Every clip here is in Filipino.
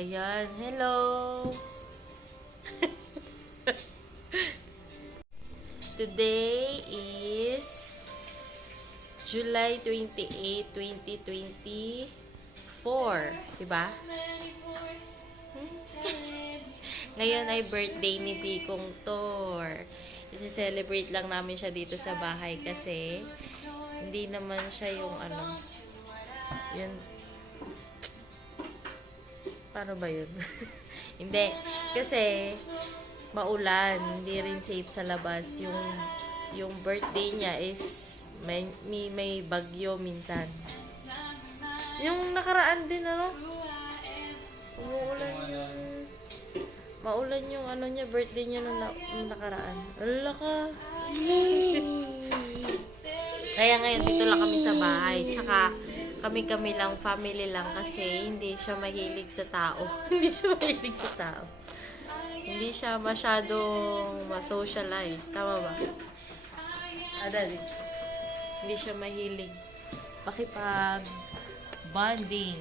Ayan, hello! Today is July 28, 2024. Diba? Ngayon ay birthday ni Tikong Tor. Isi-celebrate lang namin siya dito sa bahay kasi hindi naman siya yung yun. Paano ba yun? Hindi. Kasi maulan. Hindi rin safe sa labas. Yung birthday niya is may bagyo minsan. Yung nakaraan din, umuulan yung maulan yung niya, birthday niya nung nakaraan. Ala ka. Kaya ngayon dito lang kami sa bahay. Tsaka kami lang, family lang kasi hindi siya mahilig sa tao. Hindi siya mahilig sa tao. Hindi siya masyadong ma-socialize. Tama ba? Adali. Hindi siya mahilig pakipag-bonding.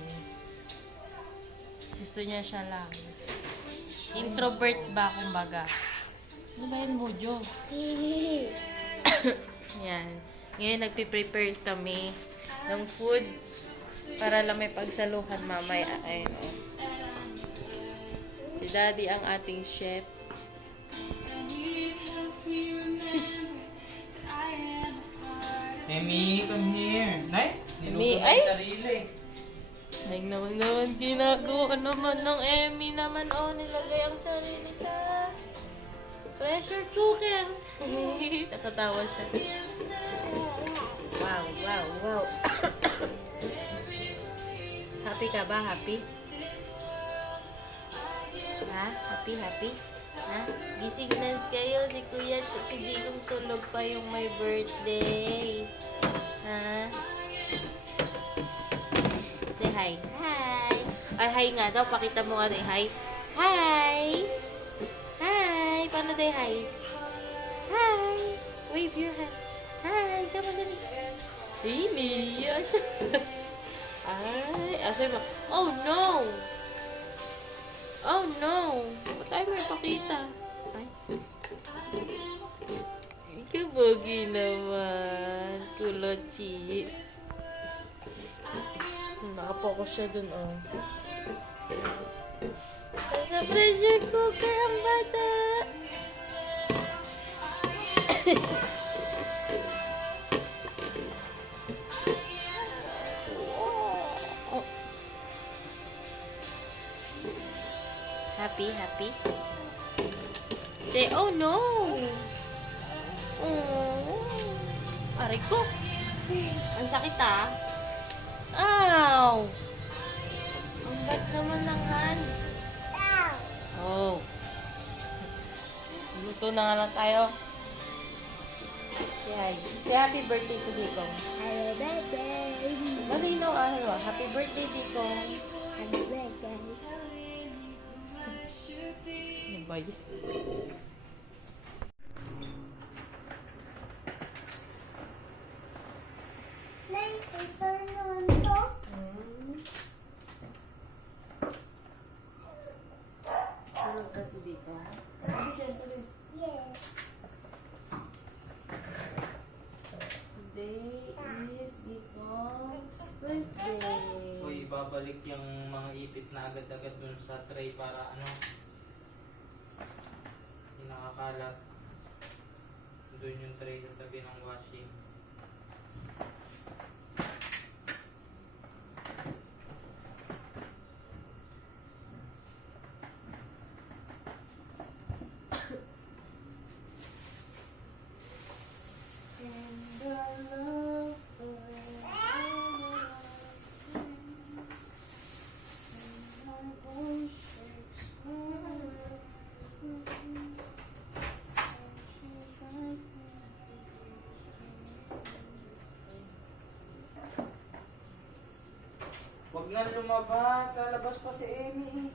Gusto niya siya lang. Introvert ba, kumbaga? Ano ba yun, Mojo? Yan. Ngayon, nagpiprepare kami ng food para lang may pagsaluhan mamaya. Ayun, Si Daddy ang ating chef. Emmy, come here. Nay, Emmy, niluto ng sarili. Ay naman, ginagawa naman ng Emmy naman. Nilagay ang sarili sa pressure cooker. Natatawa siya. Wow. Happy ka ba? Happy? Ha? Happy? Ha? Gising na kayo si Kuya. Si Digong tulog pa yung may birthday. Ha? Say hi. Hi. Ay, hi nga daw. Pakita mo nga daw. Hi. Hi. Hi. Paano daw hi? Hi. Wave your hands. Hi. Come on, dali. Niya siya. Ay. Asay mo. Oh, no. Oh, no. Ba't tayo may pakita? Ay. Ikaw bogi naman. Kulochi. Nakapokus siya dun, Nasa pressure cooker ang bata. Oh. Happy? Say, oh no! Oh. Aray ko. Ang sakit, Ow! Ang bad naman ng hands. Oh. Luto na nga lang tayo. Say hi. Say happy birthday to Dikong. Happy birthday. Malinaw happy birthday, Dikong. Happy birthday. Ano ba yun? Nay, ito naman to. Tulog kasi dito, ha? Yes. Today is Dikong's birthday. Uy, babalik yung mga ipit na agad-agad dun sa tray para hindi nakakalat. Doon yung tray sa tabi ng washing. Huwag na lumabas. Lalabas pa si Emmy.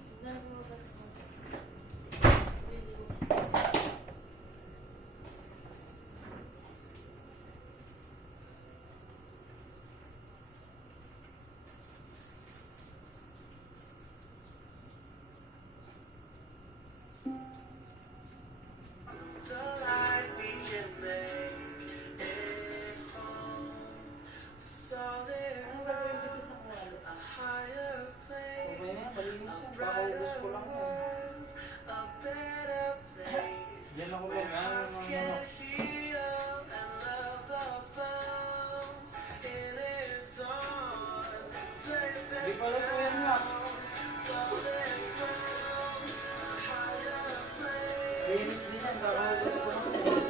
ko lang yan. Diyan ako mag-ano ng mga... Di pala po yan nga. Linis din yan, kakahugas ko lang yan.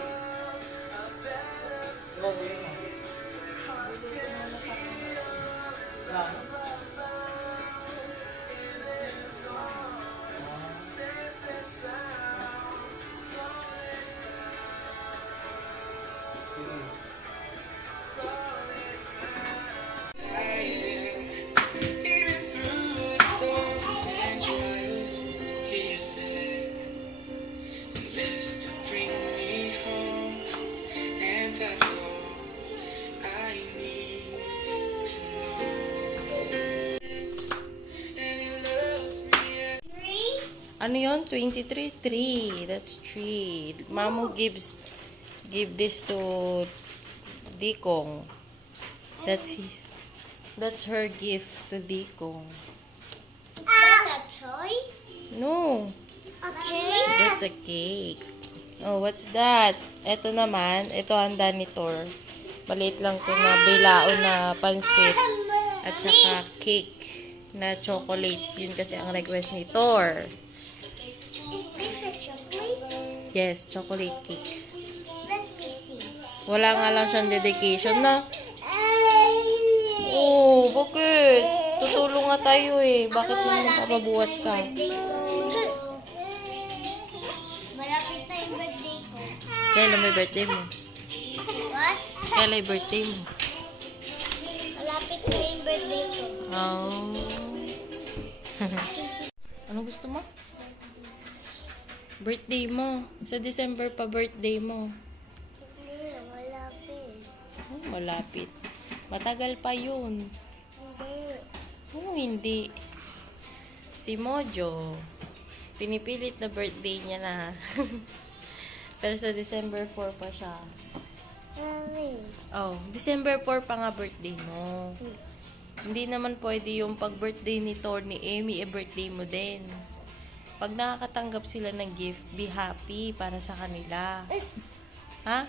Gagawin mo. Lang. Ano yun? 23? 3. That's 3. Mamu give this to Dikong. That's her gift to Dikong. Is that a toy? No, Okay. that's a cake. Oh, what's that? Ito naman, ito handa ni Thor. Maliit lang to na bilaon na pansit at saka cake na chocolate. Yun kasi ang request ni Thor. Is this a chocolate? Yes, chocolate cake. Let me see. Wala nga lang siyang dedication na. Oh, bakit? Tutulong nga tayo eh. Bakit mo napapabuhat ka? Malapit na yung birthday ko. Kailan may birthday mo? What? Kailan yung birthday mo? Malapit na yung birthday ko. Oh. Ano gusto mo? Birthday mo. Sa December pa birthday mo. Hindi, malapit. Oh, malapit. Matagal pa yun. Hindi. Oh, hindi. Si Mojo, pinipilit na birthday niya na. Pero sa December 4 pa siya. Mami. Oh, December 4 pa nga birthday mo. Hindi naman pwede yung pag-birthday ni Thor ni Amy, birthday mo din. Pag nakakatanggap sila ng gift, be happy para sa kanila. Ha?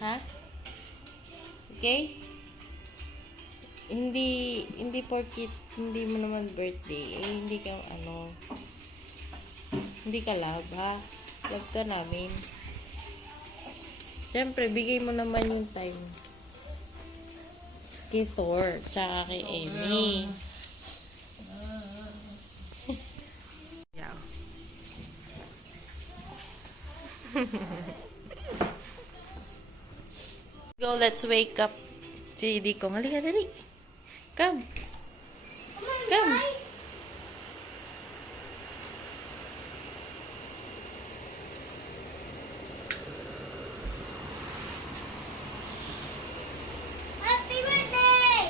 Ha? Okay? Hindi porkit hindi mo naman birthday, eh, hindi ka hindi ka love, ha? Love ka namin. Siyempre, bigay mo naman yung time kay Thor, tsaka kay Amy. Yeah. Go, let's wake up. Si Dikong, halika, dali. Come. Come. Happy birthday!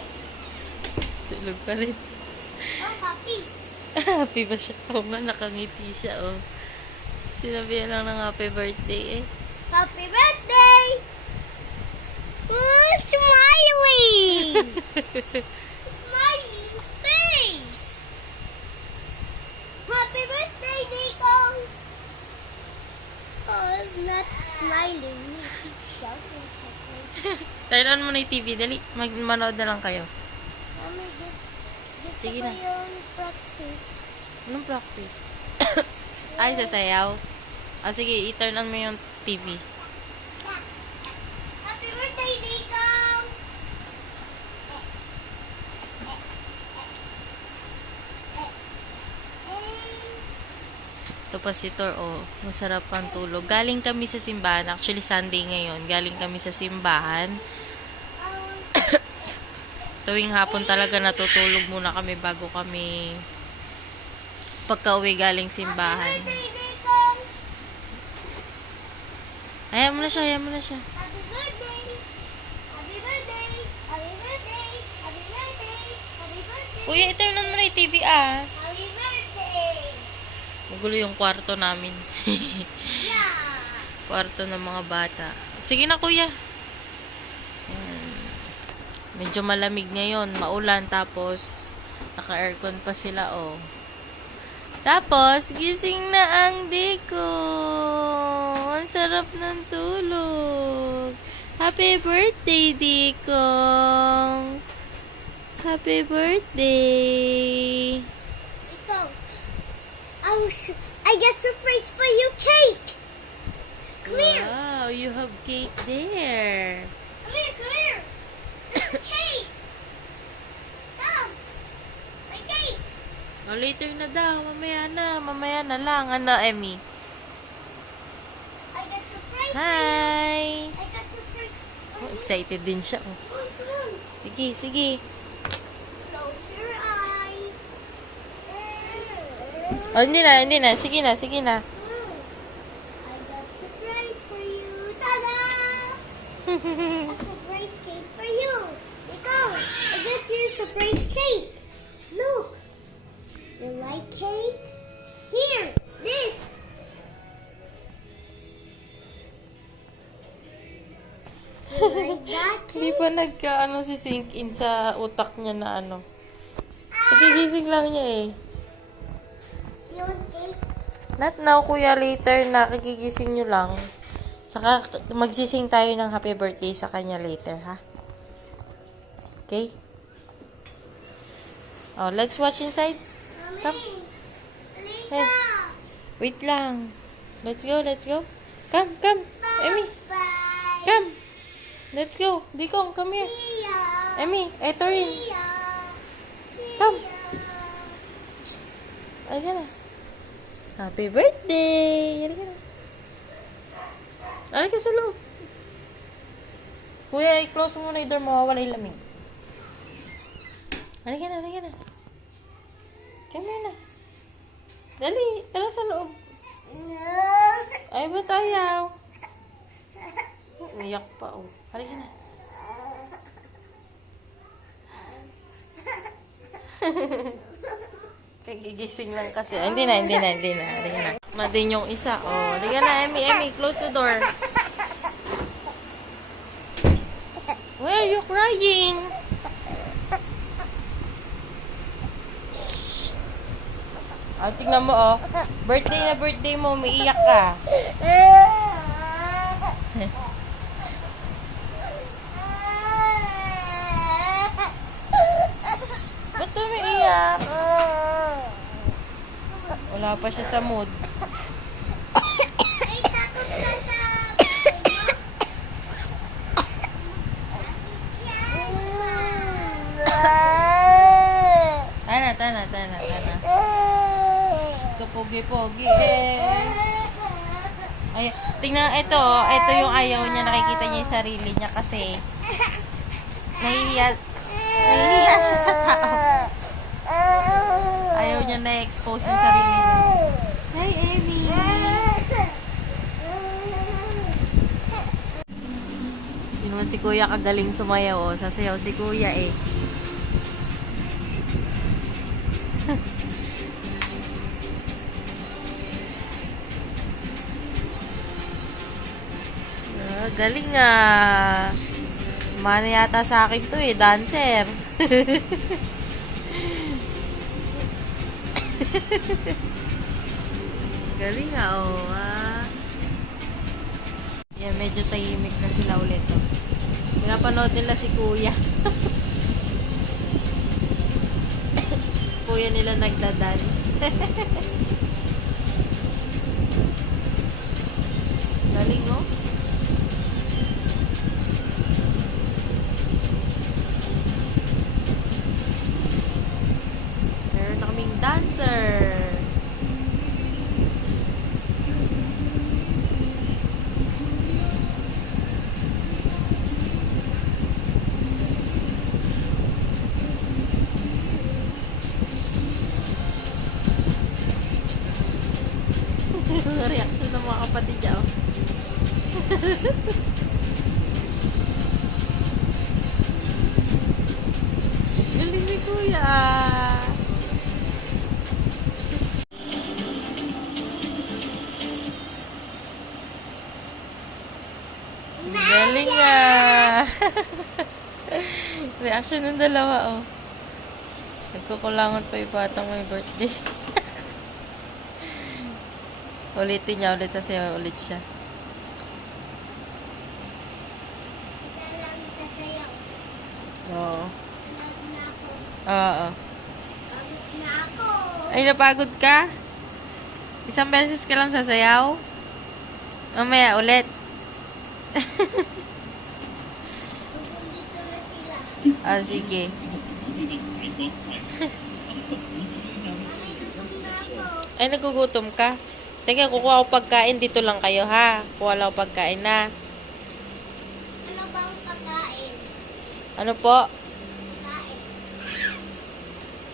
Tulog pa rin. Oh, happy. Happy ba siya? Oo nga, nakangiti siya, oh. Sinabihan lang ng happy birthday, eh. Happy birthday! Oh, smiling! Smiling face! Happy birthday, Nico! Oh, I'm not smiling. Shouting, shouting. Turn on mo na yung TV, dali. Manood na lang kayo. Mami, gusto Sige ko na. yung practice. Anong practice? Ay, sasayaw. Ah, sige, i-turn on mo yung TV. Happy birthday, Nico! Ito pa si Thor, oh. Masarap ang tulog. Galing kami sa simbahan. Actually, Sunday ngayon. Galing kami sa simbahan. Tuwing hapon talaga natutulog muna kami bago kami pagka-uwi galing simbahan. Birthday, Nico! Hayaan mo na siya, hayaan mo na siya. Happy birthday! Happy birthday! Happy birthday! Happy birthday! Happy birthday! Kuya, i-turn on mo na yung TV, ah. Happy birthday! Magulo yung kwarto namin. Yeah! Kwarto ng mga bata. Sige na, kuya. Ayan. Medyo malamig ngayon, maulan, tapos naka-aircon pa sila, oh. Tapos, gising na ang Diko. Ang sarap ng tulog. Happy birthday, Dikong. Happy birthday. Go. I got surprise for you, cake. Come here. Wow, you have cake there. Come here, come here. This is cake. Come. My cake. Oh, later na daw. Mamaya na lang. Ano, Emmy? I got surprise Hi! for you. I got surprise for Oh, you. excited din siya. Oh. Come on, come on. Sige, sige. Close your eyes. Oh, hindi na. Sige na. I got surprise for you. Ta-da! A surprise cake for you. Ikaw, I got you a surprise cake. Look. You like cake? Here, this. You like that Hindi cake? pa nagka, si sink in sa utak niya na ano. Nagigising lang niya eh. You want cake? Not now, kuya. Later na. Kagigising nyo lang. Tsaka, magsising tayo ng happy birthday sa kanya later, ha? Okay? Oh, let's watch inside. Come. Mommy, Hey. Wait lang. Let's go. Come. Emmy, Bye. come. Let's go. Dikong, come here. Emmy, eto rin. Come. Ayan na. Happy birthday! Halika na. Halika sa loob. Kuya, i-close mo na yung door. Mawawala yung lamig. Halika na. Come here na. Dali, tara sa loob. Ay, ba't ayaw? Uyak pa, oh. Halika na. Kagigising lang kasi. Ay, hindi na. Halika na. Madin yung isa. Oh, halika na, Emmy, close the door. Why are you crying? Ah, tingnan mo, oh. Birthday mo, umiiyak ka. Ba't umiiyak? Wala pa siya sa mood. Ay, takot ka sa... Tana. Kapogi-pogi eh. Ay, tingnan, ito yung ayaw niya, nakikita niya yung sarili niya kasi nahihiya siya sa tao. Ayaw niya na-expose yung sarili niya. Hi, Emmy. Yun mo si Kuya kagaling sumayaw, oh. Sasayaw si Kuya eh. Galing ah. Mana yata sa akin to eh, dancer. Galing oh. Yan, medyo tahimik na sila ulit oh. Pinapanood nila si Kuya. Kuya nila nagda-dance. Galing oh. Meron na kaming dancer. Yung reaction ng mga kapatid niya oh. Galing ni Kuya. Galing ah. Reaction ng dalawa oh. Nagkukulangan pa yung batang may birthday. Ulitin niya ulit kasi ulit siya. Isa lang sasayaw. Oo. Pagod na ako. Oo. Pagod na ako. Ay, napagod ka? Isang beses ka lang sasayaw? Mamaya ulit. Nandito na sila. Ah, sige. Mami, gutom na ako. Ay, nagugutom ka? Teka, kukuha ko pagkain. Dito lang kayo, ha? Kuha lang ako pagkain, na. Ano bang pagkain? Ano po? Pagkain.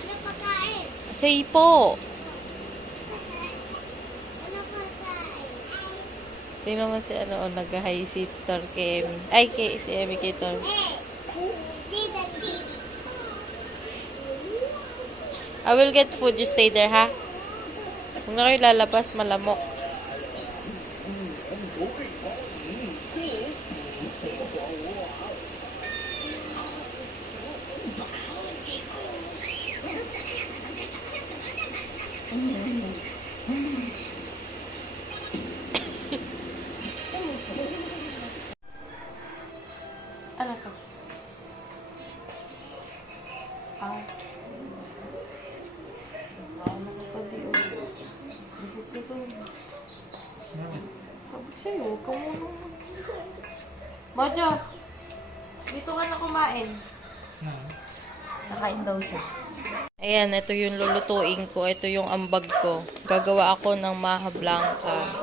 Ano pagkain? Say po. Ano pagkain? Tingnan mo si ano, nag-hi si Tor kay Emmy. Ay, si Emmy kay Tor. Dito, dito. I will get food. You stay there, ha? Huwag na kayo lalabas, malamok. Ano to? Ah. Ano pa di o? Isip ko to. Sabi sa'yo, huwag ka muna. Mojo! Dito ka na kumain. Nakain daw siya. Ayan, ito yung lulutuin ko. Ito yung ambag ko. Gagawa ako ng maha blanca.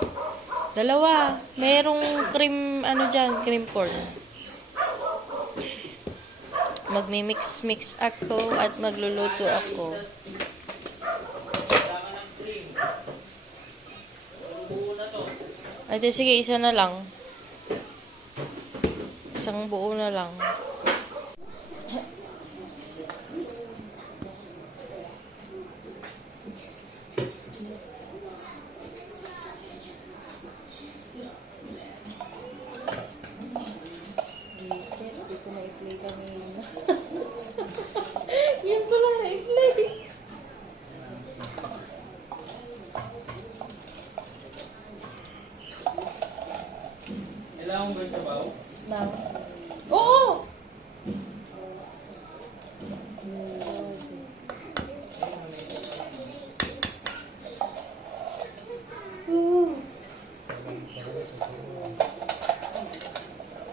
Dalawa. Merong cream, ano dyan, cream corn. Magmi-mix-mix ako at magluluto ako. Ay, di, sige, isa na lang. Isang buo na lang. Visit, di ko na-i-play kanina. Yun ko lang na-i-play. Kailangan ba sa baw? Now. Oo!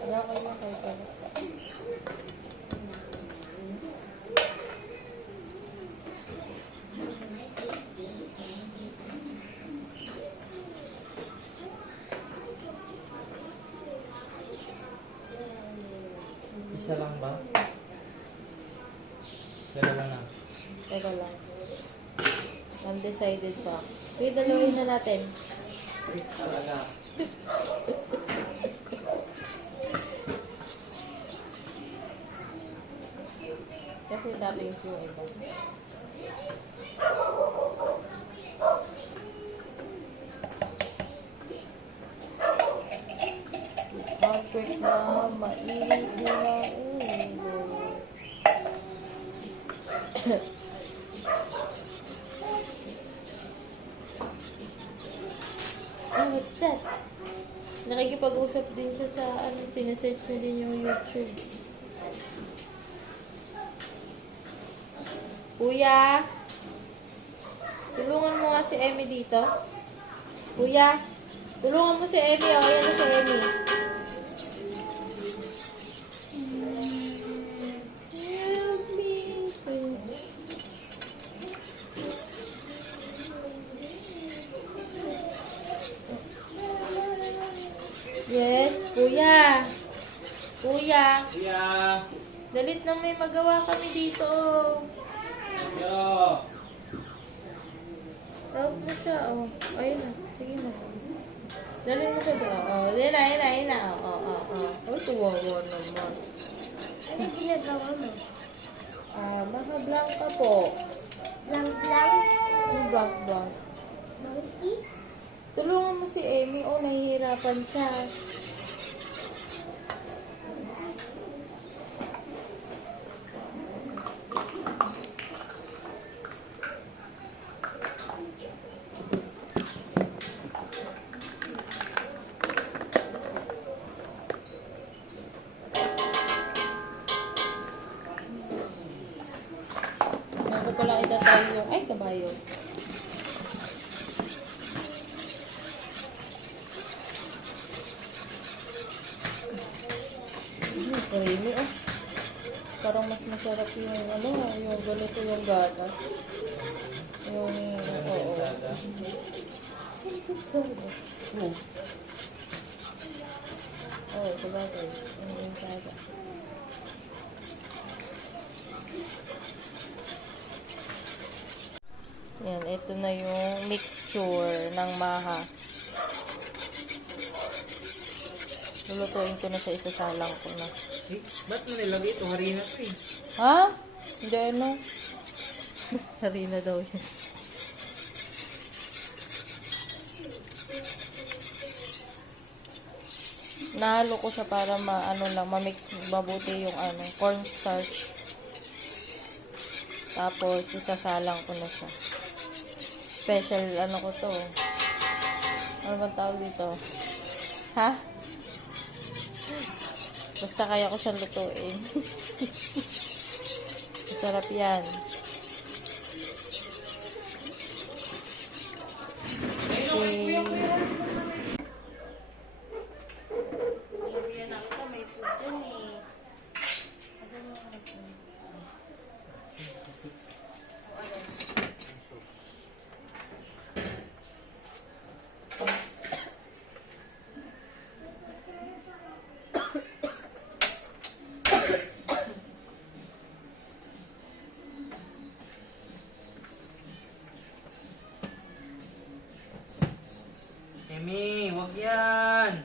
Wala kayo makita. Isa lang ba? Dalawa na. Teka lang. Undecided pa. Sige, dalawin na natin. Talaga. Kasi toppings yung iba. Perfect na, mainit na ulo. Oh, what's that? Nakikipag-usap din siya sa, sinesearch niya din yung YouTube. Kuya? Tulungan mo nga si Emmy dito. Kuya? Tulungan mo si Emmy, oh. Ayan na si Emmy. Help me. Yes, kuya. Kuya. Kuya! Dalit nang may magawa kami dito. Yo! Tawag mo siya, oh. Ayun na. Sige na. Dalhin mo siya doon. Oh, ayun na, ayun na, ayun na. Oh, tuwawa naman. Ano ginagawa mo? Maha blanca po. Lang-lang? Yung blank. Monkey? Tulungan mo si Emmy. Oh, nahihirapan siya. bayog. Creamy ah. Parang mas masarap yung ano, yung ganito yung gatas. Yung, oo. Oh. Oh, sabagay. Yung sada. Yan, ito na yung mixture ng maha. Lulutuin ko na siya, isasalang ko na. Eh, ba't mo nilagay ito? Harina to eh. Ha? Hindi ano? Harina daw yun. Nahalo ko siya para ma-mix mabuti yung cornstarch. Tapos, isasalang ko na siya. Special, ko to. Ano bang tawag dito? Ha? Basta kaya ko siyang lutuin. Masarap yan. Okay. Sabihan na kita, may food dyan eh. Asan mo ang food? Emi, wag yan.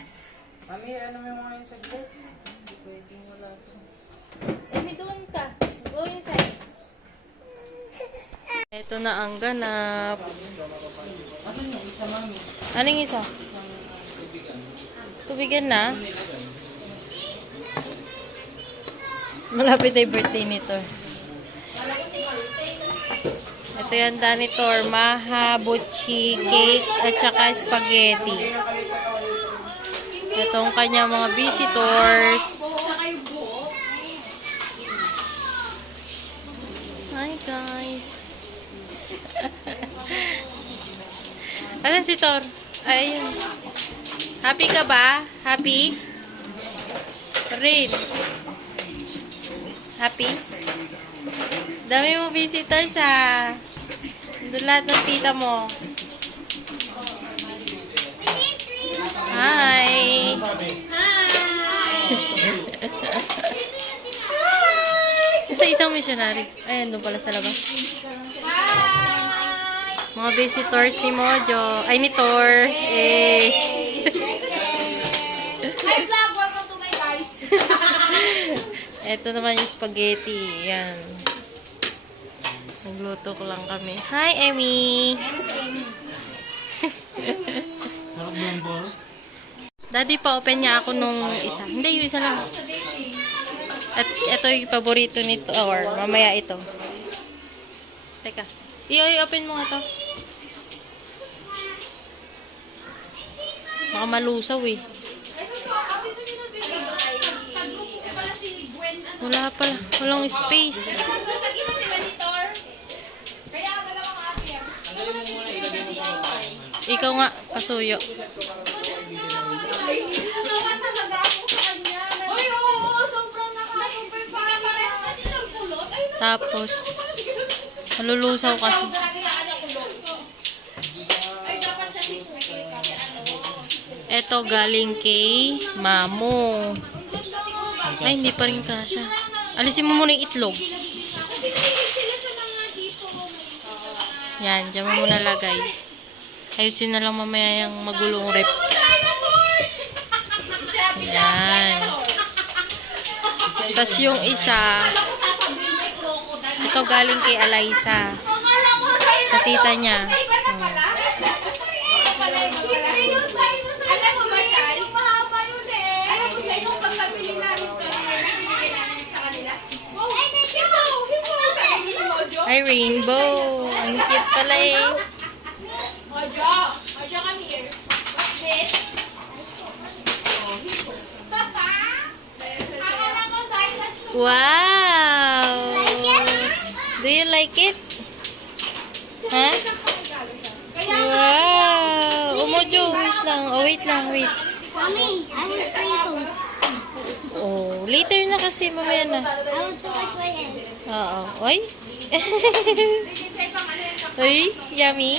Mami, ano mo yung mga yun sa gilid? Hindi pwedeng wala to. Emi, doon ka. Go inside. Ito na ang ganap. Asan yung isa, mami? Anong isa? Isang tubigan. Tubigan na. Malapit na yung birthday nito. Ito yan, Danitor. Maha, buchi, cake, at saka spaghetti. Itong kanya mga visitors. Hi, guys. Asan si Tor? Ayun. Happy ka ba? Happy? Rin. Happy? Dami mo visitors ha. Doon lahat ng tita mo. Hi! Sa isang missionary. Ayan, doon pala sa labas. Mga visitors ni Mojo. Ay, ni Tor. Eh. Hi vlog, welcome to my guys. Ito naman yung spaghetti. Yan. Nagluto ko lang kami. Hi, Emmy! Sarap yung ball. Daddy, pa-open niya ako nung isa. Hindi, yung isa lang. At ito yung paborito nito. Or, mamaya ito. Teka. I-open mo nga to. Baka malusaw eh. Wala pala. Walang space. Ikaw nga, pasuyo. Tapos, malulusaw kasi. Ito galing kay Mamo. Ay, hindi pa rin kasha. Alisin mo muna yung itlog. Yan, dyan mo muna lagay. Ayusin na lang mamaya yung magulong rep. Yan. Tapos yung isa, ito galing kay Alaysa. Sa tita niya. Alam mo ba siya? Yung mahaba yun eh. Alam mo siya yung pagkabili namin to. Sa kanila. Ay, rainbow. Ang cute pala eh. Mojo, come here. What's this? Akala ko dinosaur. Wow! Do you like it? Ha? Wow! Umojo, wait lang. Oh, wait lang, wait. Mommy, I have sprinkles. Oh, later na kasi, mamaya na. I want to wash my hands. Oo. Oy? Uy, yummy.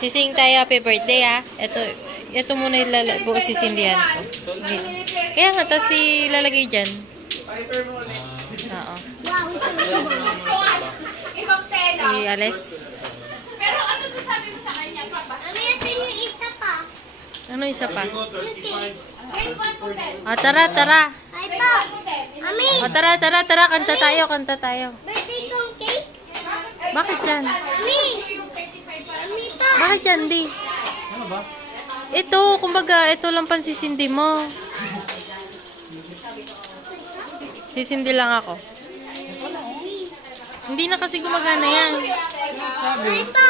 Sising tayo, happy birthday ha. Ito muna buo sisindihan ko. Kaya nga, tapos ilalagay dyan. Oo. Wow, it's a rainbow. I-alis. Pero ano to sabi mo sa kanya, Papa? Mommy, ito yung isa pa. Ano isa pa? Grade 1 to 10. Ah, tara, tara. Ay po. Mommy, Ah, tara, tara, tara. Kanta tayo, kanta tayo. birthday kong cake. Bakit yan? Mommy. Mommy po. Bakit yan, di? Ano ba? Ito, kumbaga, ito lang pansisindi mo. Sisindi lang ako. Hindi na kasi gumagana yan. Ay po.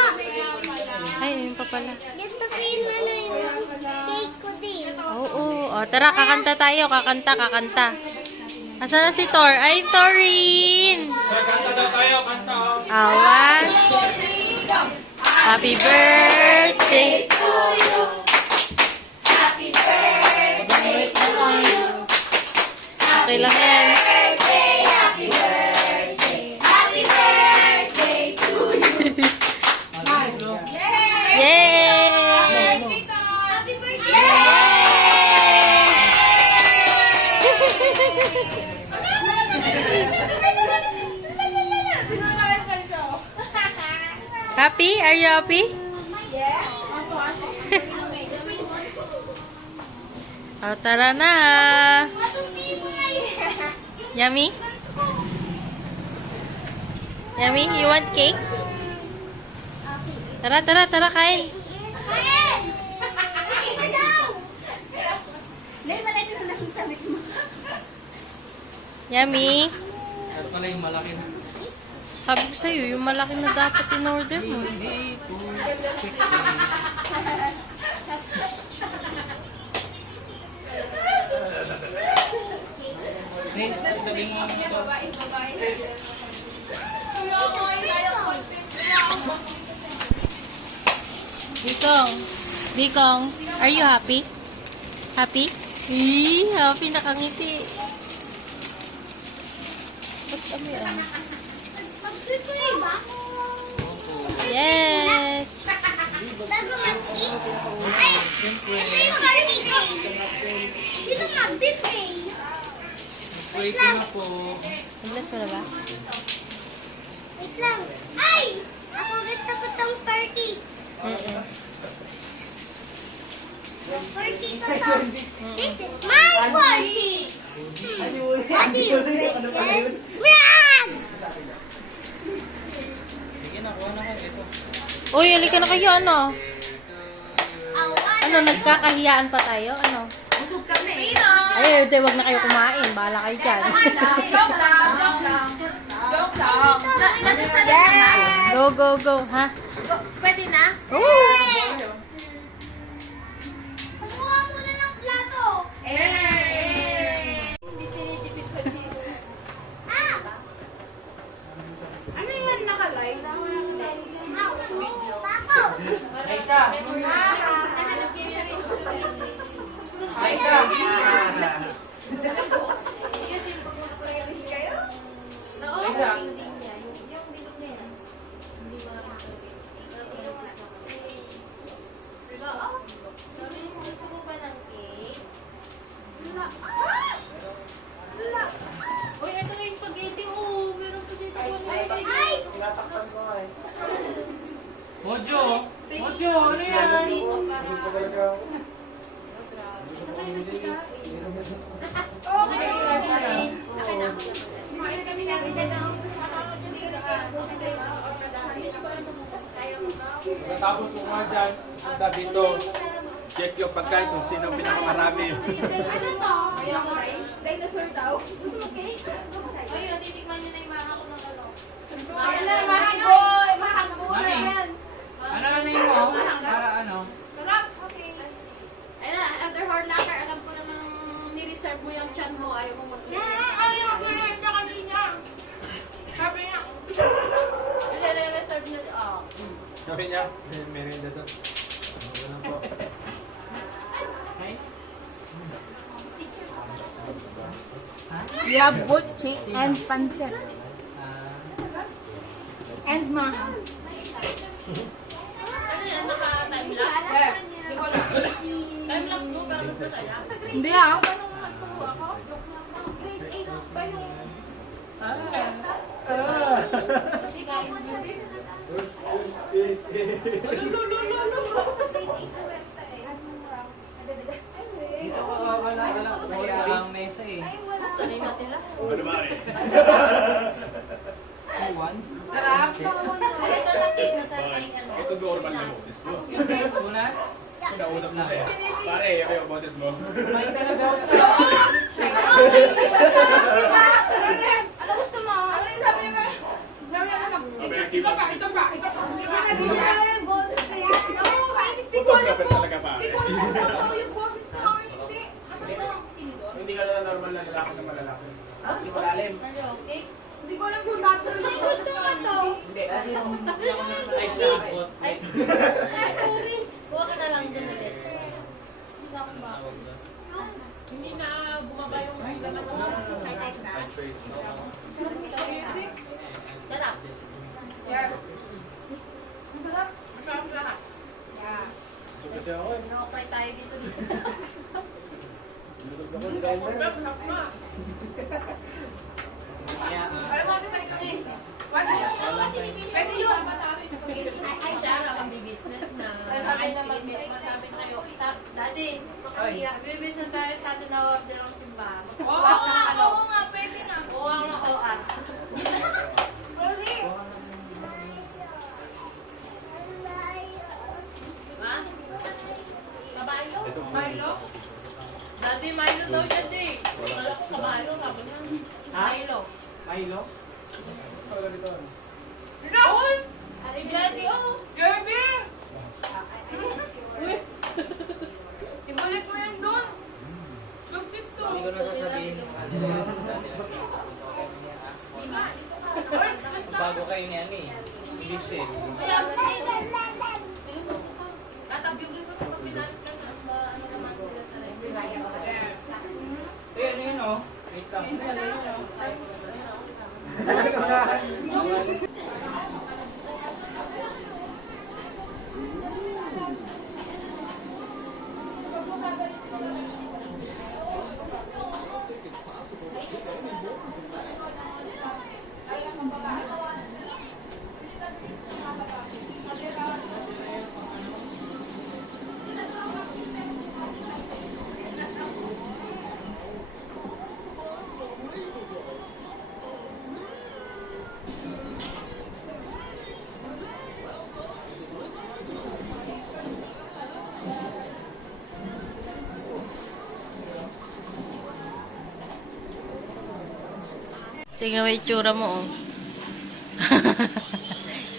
Ay, yun pa pala. Gusto ko yung ano yung cake ko din. Oo. O, tara, kakanta tayo. Kakanta. Asan na si Thor? Ay, Thorin! Kanta daw tayo, kanta. Awan. Happy birthday to you. Happy birthday to you. Okay lang yan. Yay! Happy birthday. Happy? Are you happy? Oh, tara na. Yummy? Yummy? You want cake? Tara, tara, tara, kain. Yummy? At pala yung malaki na. Sabi ko sa'yo, yung malaki na dapat in-order mo. Hey, sabi mo ang ito. Bikong, are you happy? Happy? Happy, nakangiti. Ba't ano yan? Mag-play ba? Yes! Bago mag-eat. Ay, ito yung party game. Sino mag-birthday? Wait na po. Nabless mo na ba? Wait lang. Ay! Ako gusto ko tong party. Yung party ko to. This is my party. What do you think? Brad! Sige na, kuha na ko. Ito. Uy, halika na kayo, ano? Ano, nagkakahiyaan pa tayo? Ano? Busog kami. Ay, hindi, wag na kayo kumain. Bahala kayo dyan. Joke lang. Joke lang. Go, go, go. Ha? Pwede na? Kumuha muna ng plato. Hindi tinitipid sa cheese. Ah! Ano yan naka-live? Ow! Pako! Ay, isa! Ay, isa! Ay, isa! Uy, ito na yung spaghetti. Oh, meron pa dito. Ay! Tinatakpan ko nga eh. Mojo! Mojo, ano yan? Kumain kami namin dalaw. Tapos kung nga dyan, punta dito. Check yung pagkain kung sino ang pinakamarami. Dinosaur daw. Ayun, titikman nyo na yung mahako ng ano. Ayan na, mahanggoy. Mahanggoy na Mami. yan. Ano mo? Para ano? Sarap. Okay. Ayun na, after hard locker, alam ko namang ni-reserve mo yung chan mo. Ayaw mo mag-reserve. Ayaw ko rin na kanina. Sabi niya, Sabi niya, may merienda doon. Ano po? Hi? We have butchi and pancit. And maha. Hindi ah. Wala ang mesa eh. Sanay na sila. One. Sarap. Ay, ito lang cake. Masarap yung ano. Ito normal na boses mo. Unas. Nausap na eh. Pare, ako yung boses mo. Kumain ka na ba? Ano gusto mo? Ano yung sabi niyo guys? Isa pa. Photographer talaga pare. Yung boses mo. Hindi. Hindi ka na normal na lalaki sa malalaki. Hindi ko lalim. Okay? Hindi ko alam kung natural yung boses mo. Hindi. Hindi ako nag-type sa bot. Ay, sorry. Kuha ka na lang dun ulit. Hindi na bumaba yung laman mo. I trace. Sarap. Yes. Ang sarap. Ang sarap. Yeah. Kasi ako eh. Nakapay tayo dito. Kaya, Ay, mami, balik ka guys. Pwede yun. Ay, siya na mag-business na. Sabi na Masabi na kayo. Dati, business tayo sa atin na wab din ang simbahan. Oo nga, pwede nga. Oo, ang OR. Pwede. Ha? Kabayo? Ito po. Milo? Dati Milo daw siya di. Wala ko kabayo. Sabi na. Milo. Milo. Doon! Aligati oh. Gabi! Ibalik mo yan doon. Look dito. Hindi ko na sasabihin sa kanila. Bago kayo niyan eh. English eh. Tatabyugin ko kung pinalis ka mas ba ano naman sila sa Eh, ano yun oh? Wait lang. Ano yun oh? Tingnan mo yung itsura mo, oh.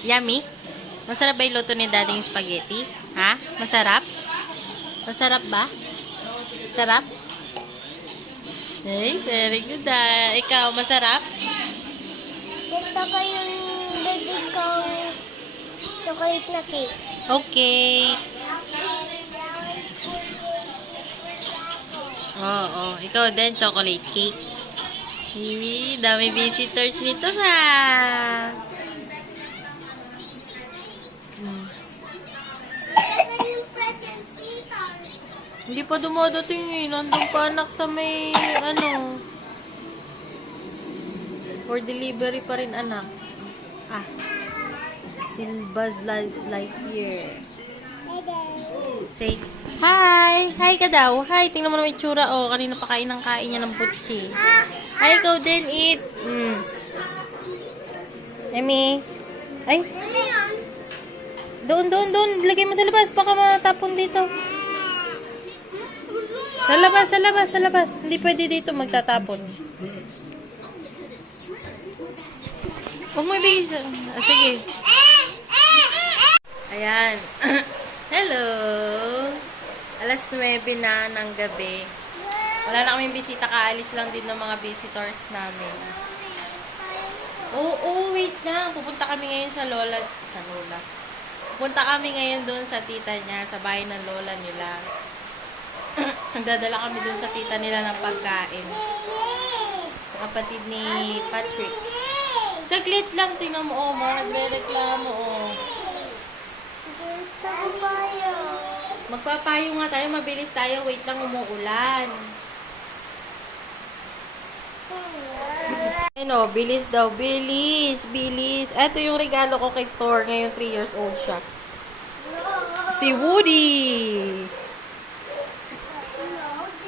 Yummy? Masarap ba yung luto ni Daddy yung spaghetti? Ha? Masarap? Masarap ba? Sarap? Hey, very good ah. Ikaw, masarap? Ito ko yung baby kong chocolate na cake. Okay. Oo, ikaw din, chocolate cake. Dami visitors nito ha. Ito yung present dito. Hindi pa dumadating eh. Nandun pa anak sa may ano. For delivery pa rin anak. Ah. Si Buzz Lightyear. Say, hi! Hi ka daw. Hi, tingnan mo naman yung itsura. Oh, kanina pa kain niya ng butchi. Hi, ikaw din, eat. Emi. Ay, Ano yun? doon. Lagay mo sa labas. Baka matapon dito. Sa labas. Hindi pwede dito magtatapon. Huwag mo ibigay sa... Ah, sige. Ayan. Hello. Alas 9 na ng gabi. Wala na kaming bisita. Kaalis lang din ng mga visitors namin. Oo, wait lang. Pupunta kami ngayon sa Lola. Punta kami ngayon doon sa tita niya, sa bahay ng lola nila. Dadala kami doon sa tita nila ng pagkain. Sa kapatid ni Patrick. Saglit lang, tingnan mo, oh, nagre-reklamo, oh. Magpapayo nga tayo, mabilis tayo. Wait lang, umuulan. Ano, bilis daw. Bilis, bilis. Ito yung regalo ko kay Thor. Ngayon, 3 years old siya. Si Woody.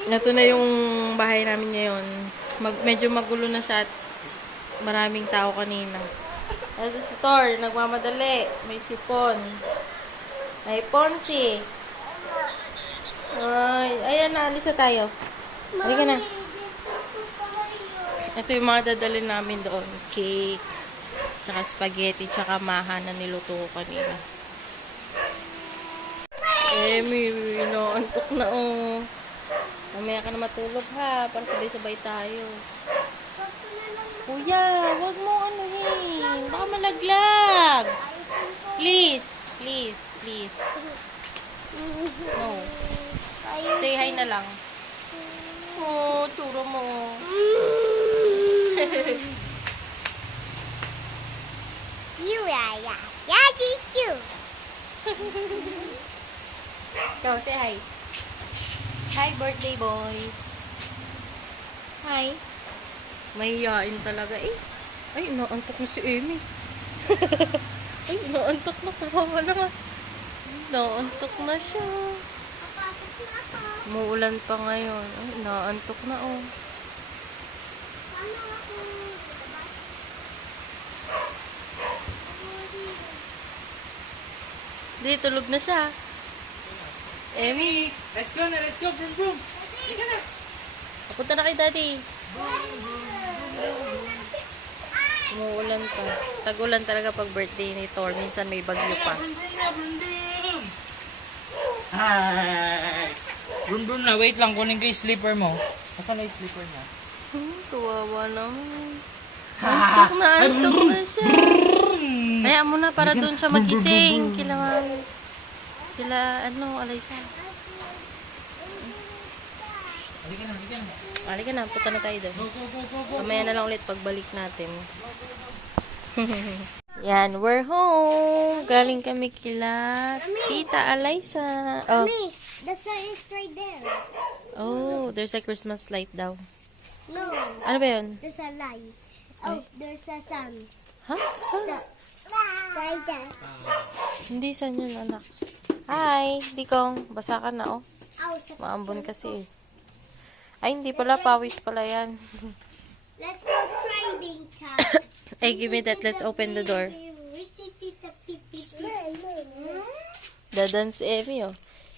Ito na yung bahay namin ngayon. Medyo magulo na siya at maraming tao kanina. Ito si Thor, nagmamadali. May sipon. May ponsi. Ay, ayan na, alis na tayo. Halika na. Ito yung mga dadalhin namin doon. Cake, tsaka spaghetti, tsaka maha na niluto ko kanina. Emi, inaantok na oh. Mamaya ka na matulog ha, para sabay-sabay tayo. Kuya, wag mo anuhin. Baka malaglag. Please, please, please. No. Say hi na lang. Oh, tsura mo. You are Daddy you. Go, say hi. Hi, birthday boy. Hi. Mahihain talaga eh. Ay, naantok na si Amy. Ay, naantok na. Kawawa naman. Naantok na siya. Muulan pa ngayon. Ay, naantok na oh. Di, tulog na siya. Amy, Let's go na, let's go. Boom, boom. Halika na. papunta na kay daddy. Umuulan pa. Tag-ulan talaga pag birthday ni Thor. Minsan may bagyo pa. Boom, boom na, boom, boom. Hi. Boom, boom na. Wait lang, kunin ko yung slipper mo. Nasaan na yung slipper niya? Kawawa naman. Antok na siya. Hayaan mo na para doon siya magising. Kila Alaysa. Halika na, halika na. Halika na, punta na tayo doon. Go, go, go, go, go. Mamaya na lang ulit pagbalik natin. Yan, we're home. Galing kami kila Tita Alaysa. Oh. Mommy, the sun is right there. Oh, there's a Christmas light daw. No, Ano ba yun? there's a light. Oh, there's a sun. Ha? Saan? Right there. Hindi saan yun, anak. Hi, Dikong. Basa ka na, oh. Oh, Maambon kasi eh. Ay, hindi pala. Pawis pala yan. let's go trading time. Hey, give me that. Let's open the door. Dadance Emi, oh.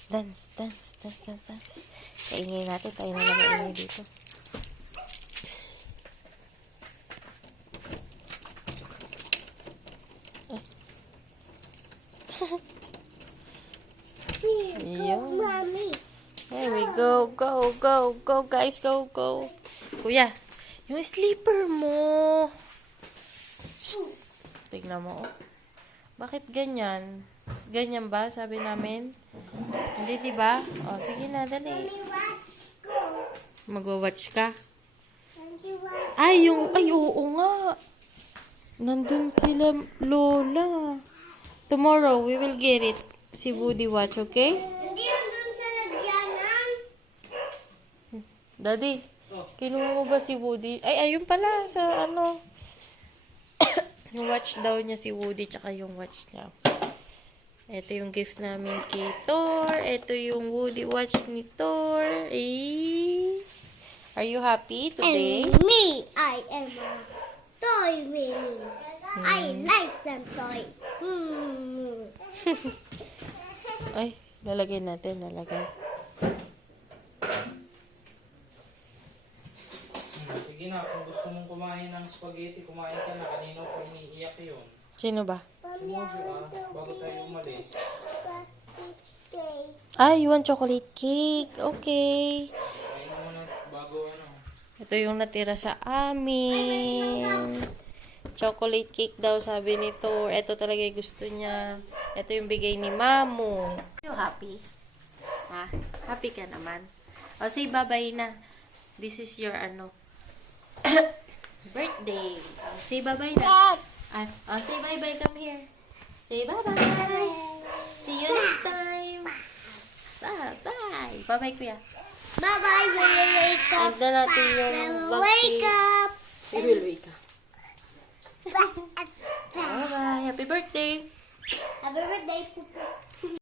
Dance, dance, dance, dance, dance. Kaingay natin. Tayo na lang maingay dito. Yun. Mommy. There we go. Go, go, go, guys. Go, go. Kuya, yung sleeper mo. Shh. Tignan mo, oh. Bakit ganyan? Ganyan ba? Sabi namin. Hindi, diba? O, sige na, dali. Watch. Go. Magwa-watch ka. Watch. Ay, oo nga. Nandun kila Lola. Tomorrow, we will get it. Si Woody watch, okay? Hindi yan dun sa lagyanan. Daddy, kinuha mo ba si Woody? Ay, ayun pala sa ano. Yung watch daw niya si Woody, tsaka yung watch niya. Ito yung gift namin kay Thor. Ito yung Woody watch ni Thor. Eh. Are you happy today? And me, I am a toy Winnie. I like some toy. Ay, lalagay natin, lalagay. Sige na, kung gusto mong kumain ng spaghetti, kumain ka na. Kanino ko iniiyak yun. Sino ba? Bago tayo umalis. Ah, you want chocolate cake? Okay. Kain mo na bago ano. Ito yung natira sa amin. Chocolate cake daw, sabi ni Thor. Ito talaga yung gusto niya. Ito yung bigay ni Mamu. You happy? Ha? Happy ka naman? O, say bye-bye na. This is your, birthday. O, say bye-bye na. Say bye-bye. Come here. Say bye-bye. See you next time. Bye. Bye-bye, kuya. Bye-bye, we will wake up. Agda natin yung We will bag wake cake. up. We will wake up. Bye-bye. Happy birthday. Happy birthday, Poo Poo.